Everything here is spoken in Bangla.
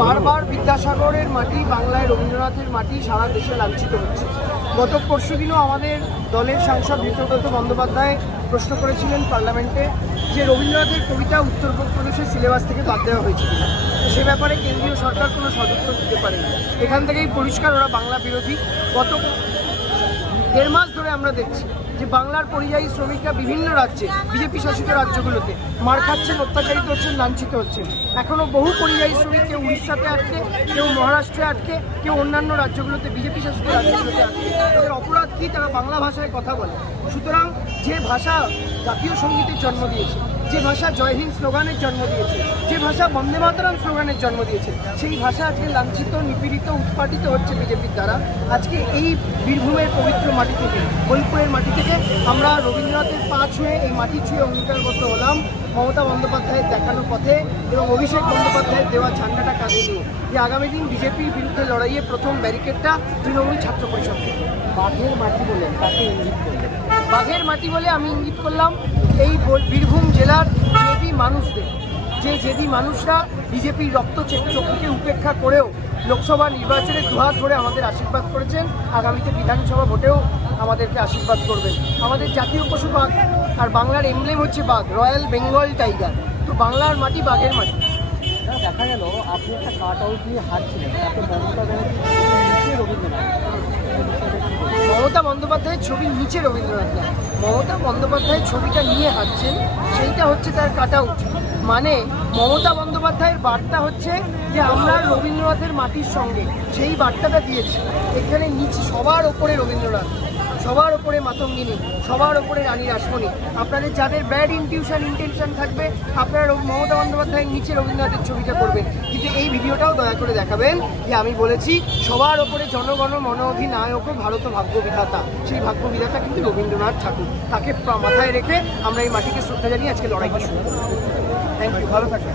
বারবার বিদ্যাসাগরের মাটি, বাংলায় রবীন্দ্রনাথের মাটি সারা দেশে লাঞ্ছিত হচ্ছে। গত পরশুদিনও আমাদের দলের সাংসদ ঋতুব্রত বন্দ্যোপাধ্যায় প্রশ্ন করেছিলেন পার্লামেন্টে যে রবীন্দ্রনাথের কবিতা উত্তরপ্রদেশের সিলেবাস থেকে বাদ দেওয়া হয়েছে কিনা। সে ব্যাপারে কেন্দ্রীয় সরকার কোনো সদুত্তর দিতে পারেনি। এখান থেকেই পরিষ্কার ওরা বাংলা বিরোধী। গত 1.5 মাস ধরে আমরা দেখছি যে বাংলার পরিযায়ী শ্রমিকরা বিভিন্ন রাজ্যে, বিজেপি শাসিত রাজ্যগুলোতে মার খাচ্ছেন, অত্যাচারিত হচ্ছেন, লাঞ্ছিত হচ্ছেন। এখনও বহু পরিযায়ী শ্রমিক কেউ উড়িষ্যাতে আটকে, কেউ মহারাষ্ট্রে আটকে, কেউ অন্যান্য রাজ্যগুলোতে, বিজেপি শাসিত রাজ্যগুলোতে আটকে। তাদের অপরাধ কী? তারা বাংলা ভাষায় কথা বলে। সুতরাং যে ভাষা জাতীয় সঙ্গীতের জন্ম দিয়েছে, যে ভাষা জয় হিন্দ স্লোগানের জন্ম দিয়েছে, যে ভাষা বন্দে মাতরম স্লোগানের জন্ম দিয়েছে, সেই ভাষা আজকে লাঞ্ছিত, নিপীড়িত, উৎপাটিত হচ্ছে বিজেপির দ্বারা। আজকে এই বীরভূমের পবিত্র মাটি থেকে, বোলপুরের মাটি থেকে আমরা রবীন্দ্রনাথের পা ছুঁয়ে, এই মাটি ছুঁয়ে অঙ্গীকারবদ্ধ হলাম মমতা বন্দ্যোপাধ্যায়ের দেখানো পথে এবং অভিষেক বন্দ্যোপাধ্যায়ের দেওয়া ঝান্ডাটা কাঁধে নিয়ে যে আগামী দিন বিজেপির বিরুদ্ধে লড়াইয়ে প্রথম ব্যারিকেডটা তৃণমূল ছাত্র পরিষদ থেকে। বাঘের মাটি বলে তাকে ইঙ্গিত করলেন। বাঘের মাটি বলে আমি ইঙ্গিত করলাম এই বীরভূম জেলার জেদি মানুষদের, যে জেদি মানুষরা বিজেপির রক্তচক্ষুকে উপেক্ষা করেও লোকসভা নির্বাচনে দুহাত ধরে আমাদের আশীর্বাদ করেছেন। আগামীতে বিধানসভা ভোটেও আমাদেরকে আশীর্বাদ করবেন। আমাদের জাতীয় পশু বাঘ, আর বাংলার এমব্লেম হচ্ছে বাঘ, রয়্যাল বেঙ্গল টাইগার। তো বাংলার মাটি বাঘের মাটি। দেখা গেল আপনি একটা কাট আউট নিয়ে হারছিলেন, তাতে মমতা ব্যানার্জি রবীন্দ্রনাথ। মমতা বন্দ্যোপাধ্যায়ের ছবির নিচে রবীন্দ্রনাথ না, মমতা বন্দ্যোপাধ্যায়ের ছবিটা নিয়ে হাঁটছেন, সেইটা হচ্ছে তার কাট আউট। মানে মমতা বন্দ্যোপাধ্যায়ের বার্তা হচ্ছে যে আমরা রবীন্দ্রনাথের মাটির সঙ্গে, সেই বার্তাটা দিয়েছি। এখানে নিচে সবার ওপরে রবীন্দ্রনাথ, সবার ওপরে মাতঙ্গিনী, সবার ওপরে রানী রাসমণি। আপনাদের যাদের ব্যাড ইন্টেনশন থাকবে, আপনারা মমতা বন্দ্যোপাধ্যায়ের নিচে রবীন্দ্রনাথের ছবিটা করবেন। কিন্তু এই ভিডিওটাও দয়া করে দেখাবেন যে আমি বলেছি সবার ওপরে জনগণ মন অধিনায়ক ভারত ভাগ্য বিধাতা। সেই ভাগ্য বিধাতা কিন্তু রবীন্দ্রনাথ ঠাকুর। তাকে মাথায় রেখে আমরা এই মাটিকে শ্রদ্ধা জানিয়ে আজকে লড়াইটা শুরু করব। থ্যাংক ইউ, ভালো থাকবেন।